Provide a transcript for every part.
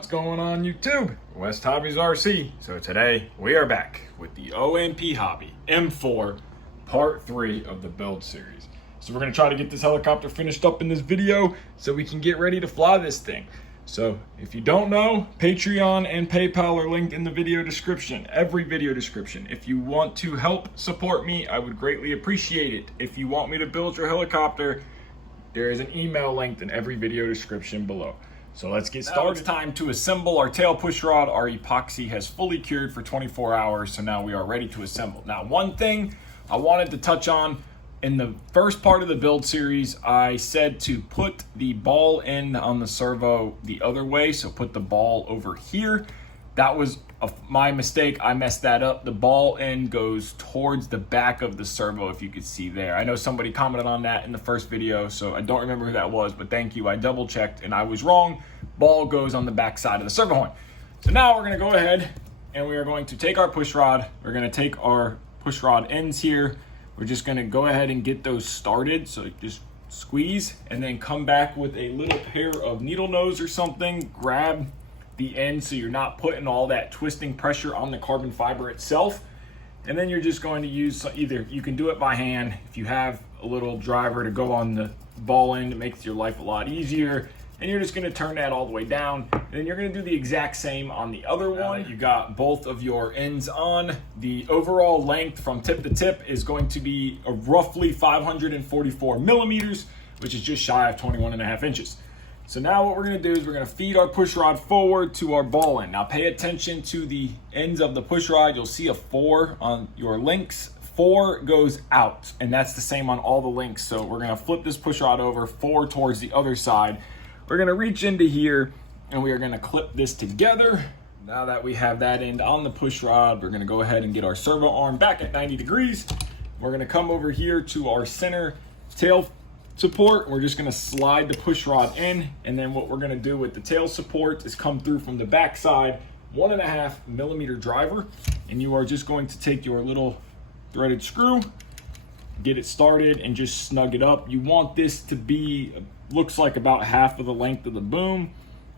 What's going on YouTube? WestHobbiesRC. So today we are back with the OMP Hobby M4 part 3 of the build series. So we're going to try to get this helicopter finished up in this video so we can get ready to fly this thing. So if you don't know, Patreon and PayPal are linked in the video description, every video description. If you want to help support me, I would greatly appreciate it. If you want me to build your helicopter, there is an email linked in every video description below. So let's get started. Now it's time to assemble our tail push rod. Our epoxy has fully cured for 24 hours, so now we are ready to assemble. Now, one thing I wanted to touch on, in the first part of the build series, I said to put the ball end on the servo the other way, so put the ball over here. That was my mistake. I messed that up. The ball end goes towards the back of the servo, if you could see there. I know somebody commented on that in the first video, so I don't remember who that was, but thank you. I double checked and I was wrong. Ball goes on the back side of the servo horn. So now we're gonna go ahead and we are going to take our push rod. We're gonna take our push rod ends here. We're just gonna go ahead and get those started. So just squeeze and then come back with a little pair of needle nose or something. Grab the end so you're not putting all that twisting pressure on the carbon fiber itself. And then you're just going to use, either you can do it by hand. If you have a little driver to go on the ball end, it makes your life a lot easier. And you're just gonna turn that all the way down. And then you're gonna do the exact same on the other one. You got both of your ends on. The overall length from tip to tip is going to be a roughly 544 millimeters, which is just shy of 21.5 inches. So now what we're gonna do is we're gonna feed our push rod forward to our ball end. Now pay attention to the ends of the push rod. You'll see a 4 on your links. 4 goes out, and that's the same on all the links. So we're gonna flip this push rod over, 4 towards the other side. We're gonna reach into here and we are gonna clip this together. Now that we have that end on the push rod, we're gonna go ahead and get our servo arm back at 90 degrees. We're gonna come over here to our center tail support. We're just gonna slide the push rod in, and then what we're gonna do with the tail support is come through from the back side, 1.5 millimeter driver, and you are just going to take your little threaded screw, get it started, and just snug it up. You want this to be, looks like about half of the length of the boom.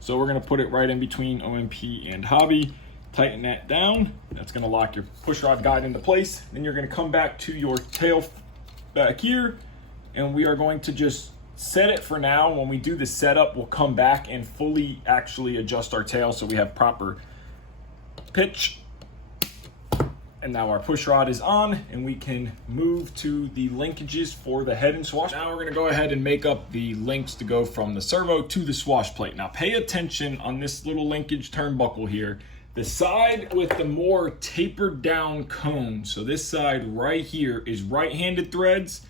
So we're gonna put it right in between OMP and Hobby, tighten that down. That's gonna lock your push rod guide into place. Then you're gonna come back to your tail back here, and we are going to just set it for now. When we do the setup, we'll come back and fully actually adjust our tail so we have proper pitch. And now our push rod is on, and we can move to the linkages for the head and swash. Now we're gonna go ahead and make up the links to go from the servo to the swash plate. Now pay attention on this little linkage turnbuckle here. The side with the more tapered down cone, so this side right here is right-handed threads,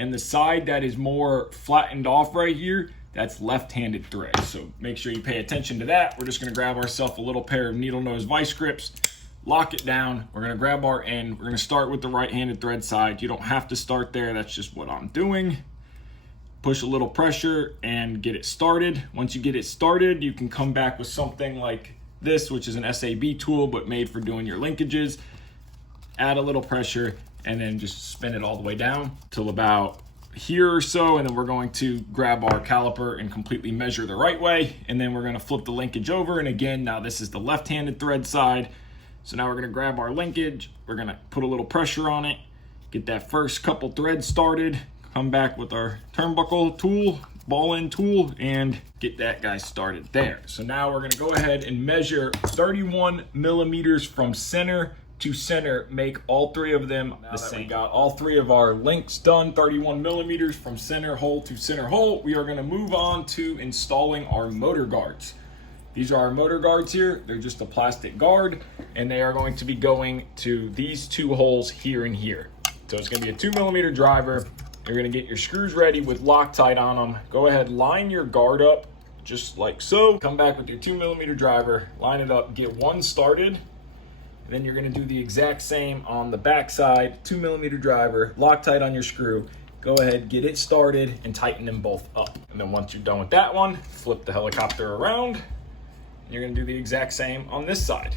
and the side that is more flattened off right here, that's left-handed threads. So make sure you pay attention to that. We're just gonna grab ourselves a little pair of needle nose vice grips, lock it down. We're gonna grab our end. We're gonna start with the right-handed thread side. You don't have to start there. That's just what I'm doing. Push a little pressure and get it started. Once you get it started, you can come back with something like this, which is an SAB tool, but made for doing your linkages. Add a little pressure and then just spin it all the way down till about here or so. And then we're going to grab our caliper and completely measure the right way. And then we're gonna flip the linkage over. And again, now this is the left-handed thread side. So now we're gonna grab our linkage, we're gonna put a little pressure on it, get that first couple threads started, come back with our turnbuckle tool, ball end tool, and get that guy started there. So now we're gonna go ahead and measure 31 millimeters from center to center, make all 3 of them the same. We got all 3 of our links done, 31 millimeters from center hole to center hole. We are gonna move on to installing our motor guards. These are our motor guards here. They're just a plastic guard, and they are going to be going to these 2 holes here and here. So it's gonna be a 2 millimeter driver. You're gonna get your screws ready with Loctite on them. Go ahead, line your guard up just like so. Come back with your 2 millimeter driver, line it up, get one started. And then you're gonna do the exact same on the back side, 2 millimeter driver, Loctite on your screw. Go ahead, get it started, and tighten them both up. And then once you're done with that one, flip the helicopter around. You're gonna do the exact same on this side.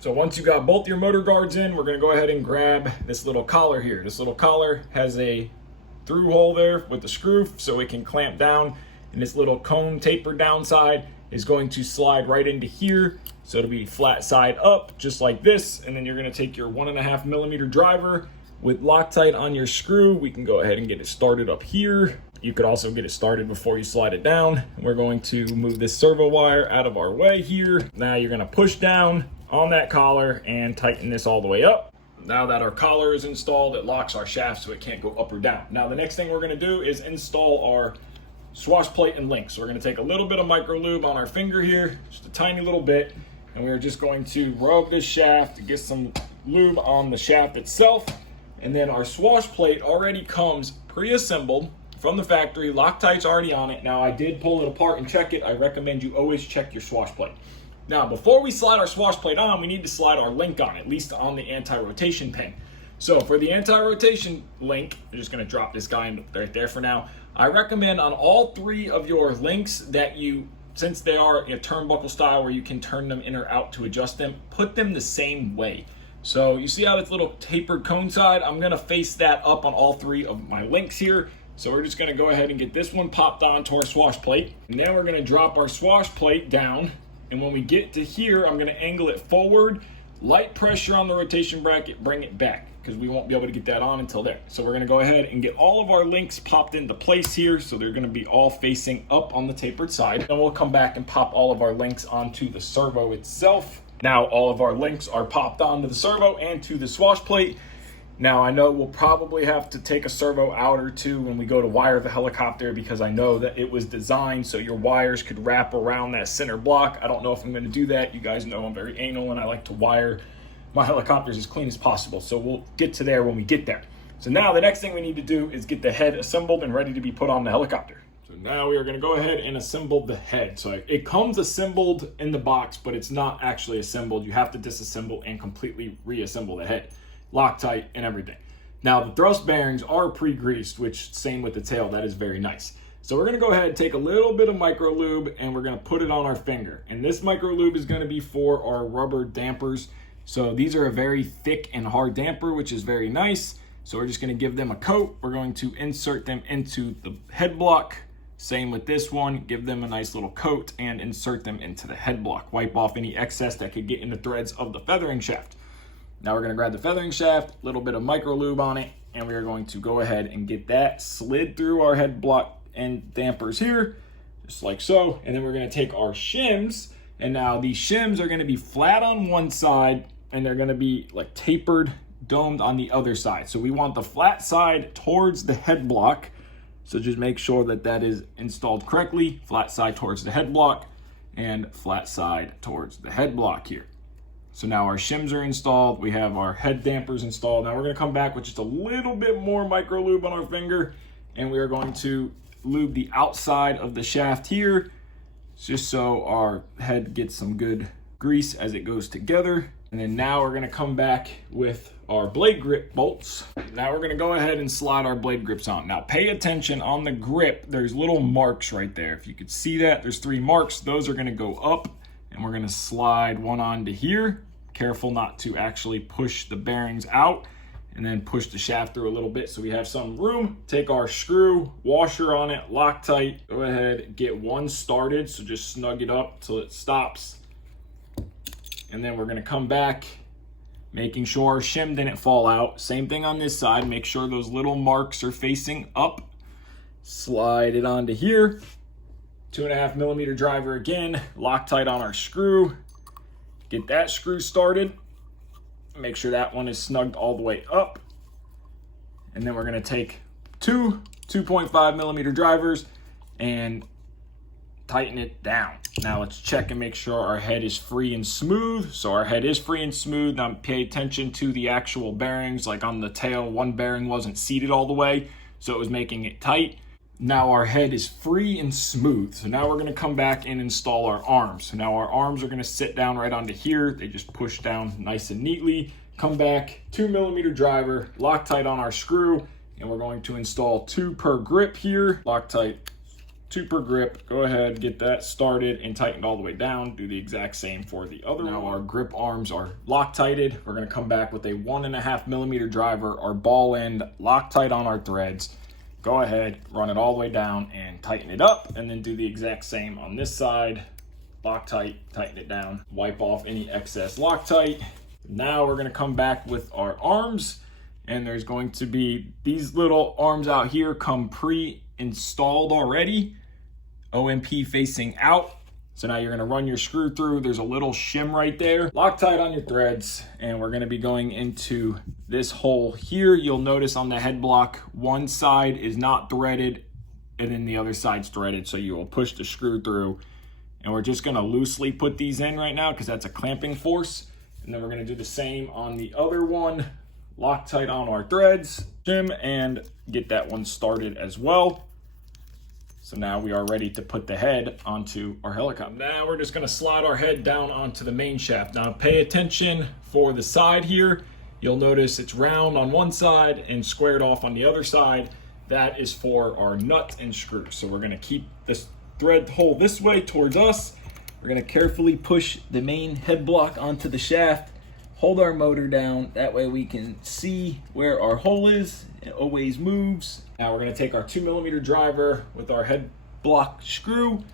So once you got both your motor guards in, we're gonna go ahead and grab this little collar here. This little collar has a through hole there with the screw so it can clamp down, and this little cone tapered down side is going to slide right into here. So it'll be flat side up, just like this. And then you're gonna take your 1.5 millimeter driver with Loctite on your screw. We can go ahead and get it started up here. You could also get it started before you slide it down. We're going to move this servo wire out of our way here. Now you're gonna push down on that collar and tighten this all the way up. Now that our collar is installed, it locks our shaft so it can't go up or down. Now the next thing we're gonna do is install our swash plate and link. So we're gonna take a little bit of micro lube on our finger here, just a tiny little bit, and we're just going to rub this shaft to get some lube on the shaft itself. And then our swash plate already comes pre-assembled from the factory. Loctite's already on it. Now I did pull it apart and check it. I recommend you always check your swash plate. Now, before we slide our swash plate on, we need to slide our link on, at least on the anti-rotation pin. So for the anti-rotation link, I'm just gonna drop this guy in right there for now. I recommend on all 3 of your links that you, since they are a turnbuckle style where you can turn them in or out to adjust them, put them the same way. So you see how this little tapered cone side? I'm gonna face that up on all 3 of my links here. So we're just gonna go ahead and get this one popped onto our swash plate. And then we're gonna drop our swash plate down. And when we get to here, I'm gonna angle it forward, light pressure on the rotation bracket, bring it back, because we won't be able to get that on until there. So we're gonna go ahead and get all of our links popped into place here. So they're gonna be all facing up on the tapered side. Then we'll come back and pop all of our links onto the servo itself. Now all of our links are popped onto the servo and to the swash plate. Now I know we'll probably have to take a servo out or two when we go to wire the helicopter, because I know that it was designed so your wires could wrap around that center block. I don't know if I'm gonna do that. You guys know I'm very anal and I like to wire my helicopters as clean as possible. So we'll get to there when we get there. So now the next thing we need to do is get the head assembled and ready to be put on the helicopter. So now we are gonna go ahead and assemble the head. So it comes assembled in the box, but it's not actually assembled. You have to disassemble and completely reassemble the head. Loctite and everything. Now the thrust bearings are pre-greased, which same with the tail, that is very nice. So we're gonna go ahead and take a little bit of micro lube and we're gonna put it on our finger. And this micro lube is gonna be for our rubber dampers. So these are a very thick and hard damper, which is very nice. So we're just gonna give them a coat. We're going to insert them into the head block. Same with this one, give them a nice little coat and insert them into the head block. Wipe off any excess that could get in the threads of the feathering shaft. Now we're gonna grab the feathering shaft, a little bit of micro lube on it, and we are going to go ahead and get that slid through our head block and dampers here, just like so. And then we're gonna take our shims, and now these shims are gonna be flat on one side, and they're gonna be like tapered, domed on the other side. So we want the flat side towards the head block. So just make sure that that is installed correctly. Flat side towards the head block, and flat side towards the head block here. So now our shims are installed. We have our head dampers installed. Now we're gonna come back with just a little bit more micro lube on our finger, and we are going to lube the outside of the shaft here, just so our head gets some good grease as it goes together. And then now we're gonna come back with our blade grip bolts. Now we're gonna go ahead and slide our blade grips on. Now pay attention on the grip, there's little marks right there. If you could see that, there's 3 marks. Those are gonna go up, and we're gonna slide one onto here. Careful not to actually push the bearings out, and then push the shaft through a little bit so we have some room. Take our screw, washer on it, Loctite. Go ahead, get one started, so just snug it up till it stops. And then we're gonna come back, making sure our shim didn't fall out. Same thing on this side, make sure those little marks are facing up. Slide it onto here. 2.5 millimeter driver again, Loctite on our screw. Get that screw started. Make sure that one is snugged all the way up. And then we're gonna take 2.5 millimeter drivers and tighten it down. Now let's check and make sure our head is free and smooth. So our head is free and smooth. Now pay attention to the actual bearings. Like on the tail, one bearing wasn't seated all the way, so it was making it tight. Now our head is free and smooth. So now we're gonna come back and install our arms. So now our arms are gonna sit down right onto here. They just push down nice and neatly. Come back, 2 millimeter driver, Loctite on our screw, and we're going to install 2 per grip here. Loctite, 2 per grip. Go ahead, get that started and tightened all the way down. Do the exact same for the other one. Now our grip arms are Loctited. We're gonna come back with a 1.5 millimeter driver, our ball end, Loctite on our threads. Go ahead, run it all the way down and tighten it up, and then do the exact same on this side. Loctite, tighten it down, wipe off any excess Loctite. Now we're gonna come back with our arms, and there's going to be these little arms out here come pre-installed already, OMP facing out. So now you're gonna run your screw through. There's a little shim right there. Loctite on your threads, and we're gonna be going into this hole here. You'll notice on the head block, one side is not threaded, and then the other side's threaded. So you will push the screw through, and we're just gonna loosely put these in right now because that's a clamping force. And then we're gonna do the same on the other one. Loctite on our threads, shim, and get that one started as well. So now we are ready to put the head onto our helicopter. Now we're just gonna slide our head down onto the main shaft. Now pay attention for the side here. You'll notice it's round on one side and squared off on the other side. That is for our nut and screw. So we're gonna keep this thread hole this way towards us. We're gonna carefully push the main head block onto the shaft, hold our motor down. That way we can see where our hole is. It always moves. Now we're gonna take our 2mm driver with our head block screw,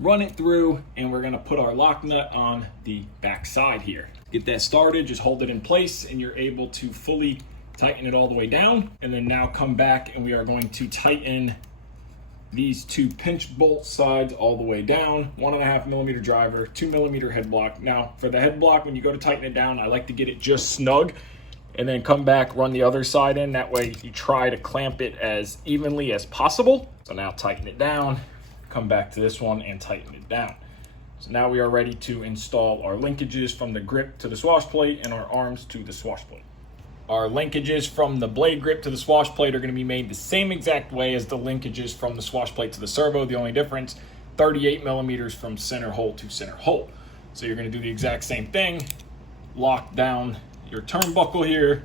run it through, and we're gonna put our lock nut on the back side here. Get that started, just hold it in place, and you're able to fully tighten it all the way down. And then now come back and we are going to tighten these two pinch bolt sides all the way down. 1.5mm driver, 2mm head block. Now for the head block, when you go to tighten it down, I like to get it just snug and then come back, run the other side in. That way you try to clamp it as evenly as possible. So now tighten it down, come back to this one and tighten it down. So now we are ready to install our linkages from the grip to the swash plate and our arms to the swash plate. Our linkages from the blade grip to the swash plate are going to be made the same exact way as the linkages from the swash plate to the servo. The only difference, 38mm from center hole to center hole. So you're going to do the exact same thing. Lock down your turnbuckle here.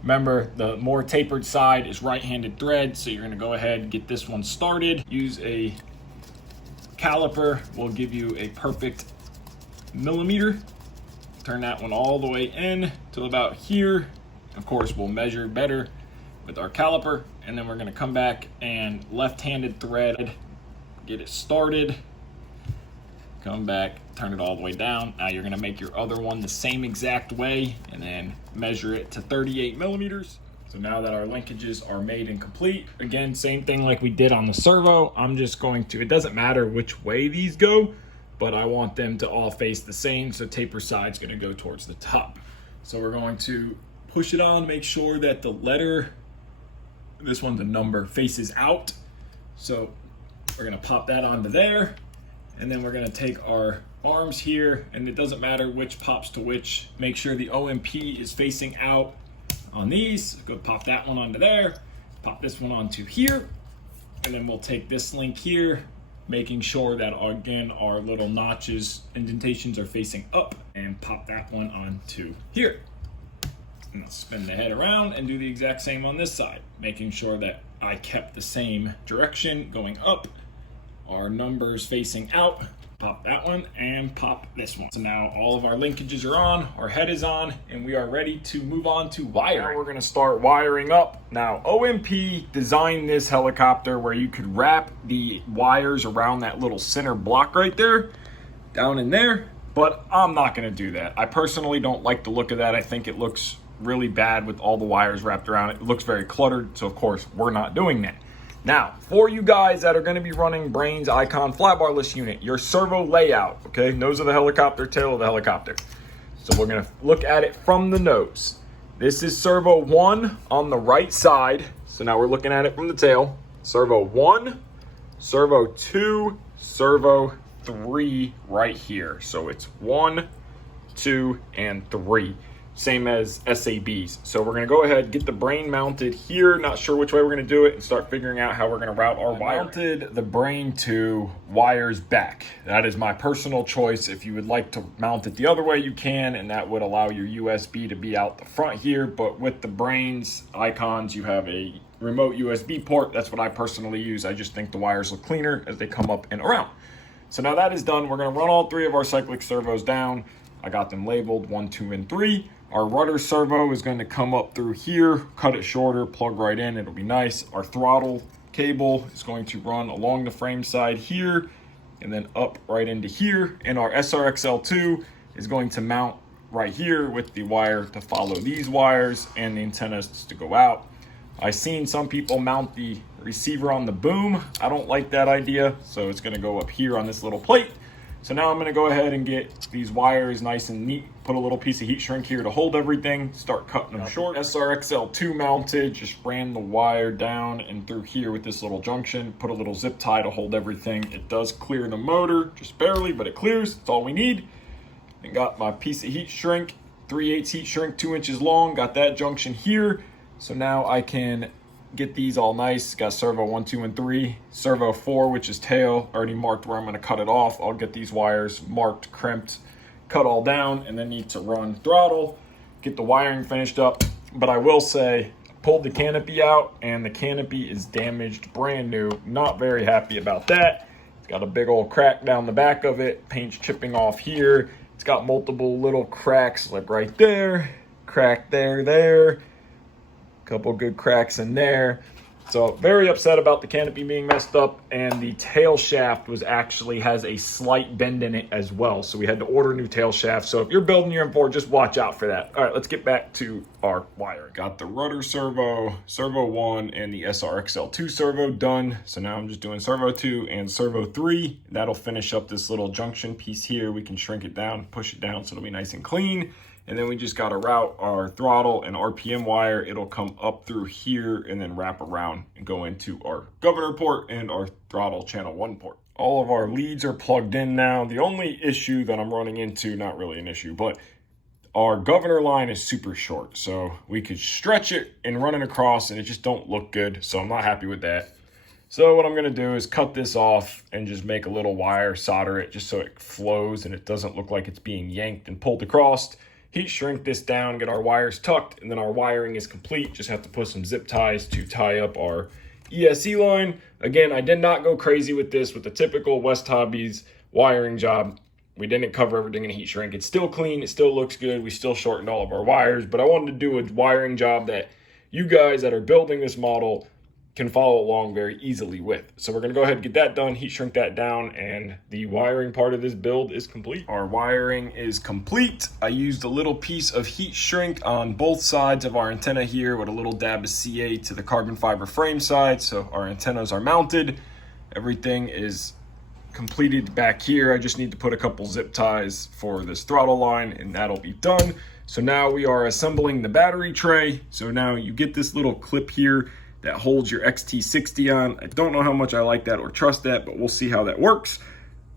Remember, the more tapered side is right-handed thread, so you're going to go ahead and get this one started. Use a caliper, will give you a perfect millimeter. Turn that one all the way in till about here. Of course, we'll measure better with our caliper, and then we're going to come back and left-handed thread, get it started, come back, turn it all the way down. Now you're going to make your other one the same exact way and then measure it to 38mm. So now that our linkages are made and complete, again, same thing like we did on the servo. I'm just going to, it doesn't matter which way these go, but I want them to all face the same, so taper side's going to go towards the top. So we're going to push it on, make sure that the letter, this one's a number, faces out. So we're gonna pop that onto there, and then we're gonna take our arms here, and it doesn't matter which pops to which. Make sure the OMP is facing out on these. Go pop that one onto there, pop this one onto here, and then we'll take this link here, making sure that, again, our little notches, indentations are facing up, and pop that one onto here. And let's spin the head around and do the exact same on this side, making sure that I kept the same direction going up, our numbers facing out. Pop that one and pop this one. So now all of our linkages are on, our head is on, and we are ready to move on to wiring. Now we're gonna start wiring up. Now OMP designed this helicopter where you could wrap the wires around that little center block right there, down in there, but I'm not gonna do that. I personally don't like the look of that. I think it looks really bad with all the wires wrapped around it. It looks very cluttered, so of course we're not doing that. Now, for you guys that are going to be running Brains Icon flat barless unit, your servo layout, okay, nose of the helicopter, tail of the helicopter. So we're going to look at it from the nose. This is servo 1 on the right side. So now we're looking at it from the tail. Servo 1, servo 2, servo 3 right here. So it's 1, 2, and 3. Same as SABs. So we're gonna go ahead, get the brain mounted here. Not sure which way we're gonna do it, and start figuring out how we're gonna route our wire. I mounted the brain to wires back. That is my personal choice. If you would like to mount it the other way, you can, and that would allow your USB to be out the front here. But with the Brains icons, you have a remote USB port. That's what I personally use. I just think the wires look cleaner as they come up and around. So now that is done, we're gonna run all 3 of our Cyclic servos down. I got them labeled 1, 2, and 3. Our rudder servo is going to come up through here, cut it shorter, plug right in, it'll be nice. Our throttle cable is going to run along the frame side here, and then up right into here. And our SRXL2 is going to mount right here with the wire to follow these wires and the antennas to go out. I've seen some people mount the receiver on the boom. I don't like that idea, so it's going to go up here on this little plate. So now I'm going to go ahead and get these wires nice and neat, put a little piece of heat shrink here to hold everything, start cutting them short. SRXL2 mounted, just ran the wire down and through here with this little junction, put a little zip tie to hold everything. It does clear the motor, just barely, but it clears. That's all we need. And got my piece of heat shrink, 3/8 heat shrink, 2 inches long, got that junction here. So now I can get these all nice. Got servo 1, 2, and 3. Servo 4, which is tail, already marked where I'm going to cut it off. I'll get these wires marked, crimped, cut all down, and then need to run throttle, get the wiring finished up. But I will say, pulled the canopy out, and the canopy is damaged, brand new. Not very happy about that. It's got a big old crack down the back of it. Paint's chipping off here. It's got multiple little cracks, like right there, crack there. Couple good cracks in there. So very upset about the canopy being messed up, and the tail shaft has a slight bend in it as well. So we had to order new tail shaft. So if you're building your M4, just watch out for that. All right, let's get back to our wire. Got the Rotor servo, servo 1, and the SRXL2 servo done. So now I'm just doing servo 2 and servo 3. That'll finish up this little junction piece here. We can shrink it down, push it down so it'll be nice and clean. And then we just got to route our throttle and RPM wire. It'll come up through here and then wrap around and go into our governor port and our throttle channel 1 port. All of our leads are plugged in now. The only issue that I'm running into, not really an issue, but our governor line is super short. So we could stretch it and run it across and it just don't look good. So I'm not happy with that. So what I'm going to do is cut this off and just make a little wire, solder it just so it flows and it doesn't look like it's being yanked and pulled across. Heat shrink this down, get our wires tucked, and then our wiring is complete. Just have to put some zip ties to tie up our ESC line. Again, I did not go crazy with this with the typical West Hobbies wiring job. We didn't cover everything in heat shrink. It's still clean, it still looks good. We still shortened all of our wires, but I wanted to do a wiring job that you guys that are building this model can follow along very easily with. So we're gonna go ahead and get that done, heat shrink that down, and the wiring part of this build is complete. Our wiring is complete. I used a little piece of heat shrink on both sides of our antenna here with a little dab of CA to the carbon fiber frame side, so our antennas are mounted. Everything is completed back here. I just need to put a couple zip ties for this throttle line and that'll be done. So now we are assembling the battery tray. So now you get this little clip here that holds your XT60 on. I don't know how much I like that or trust that, but we'll see how that works.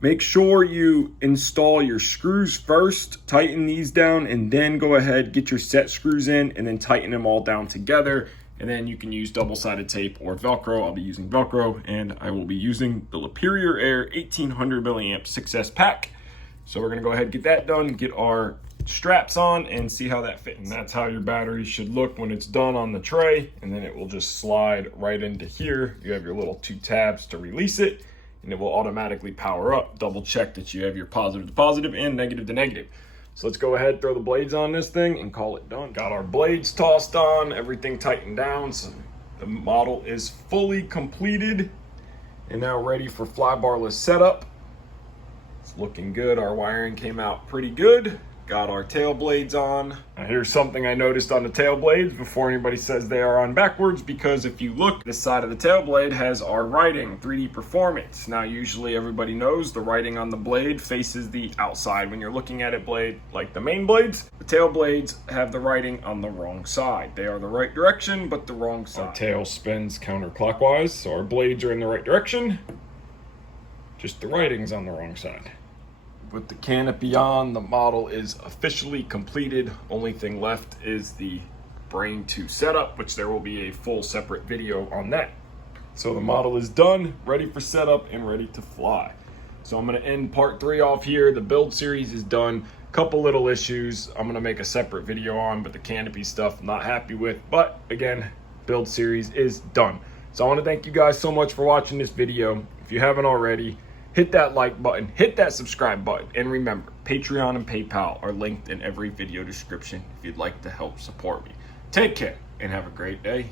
Make sure you install your screws first, tighten these down, and then go ahead, get your set screws in, and then tighten them all down together. And then you can use double-sided tape or Velcro. I'll be using Velcro, and I will be using the Superior Air 1800 milliamp 6S pack. So we're gonna go ahead and get that done, get our straps on and see how that fits. And that's how your battery should look when it's done on the tray, and then it will just slide right into here. You have your little 2 tabs to release it, and it will automatically power up. Double check that you have your positive to positive and negative to negative. So let's go ahead, throw the blades on this thing and call it done. Got our blades tossed on, everything tightened down, so the model is fully completed and now ready for fly barless setup. It's looking good. Our wiring came out pretty good. Got our tail blades on. Now here's something I noticed on the tail blades before anybody says they are on backwards, because if you look, this side of the tail blade has our writing, 3D Performance. Now usually everybody knows the writing on the blade faces the outside when you're looking at it blade, like the main blades. The tail blades have the writing on the wrong side. They are the right direction, but the wrong side. Our tail spins counterclockwise, so our blades are in the right direction. Just the writing's on the wrong side. With the canopy on, the model is officially completed. Only thing left is the brain 2 setup, which there will be a full separate video on that. So the model is done, ready for setup and ready to fly. So I'm gonna end part 3 off here. The build series is done. Couple little issues I'm gonna make a separate video on, but the canopy stuff I'm not happy with. But again, build series is done. So I wanna thank you guys so much for watching this video. If you haven't already, hit that like button, hit that subscribe button, and remember, Patreon and PayPal are linked in every video description if you'd like to help support me. Take care and have a great day.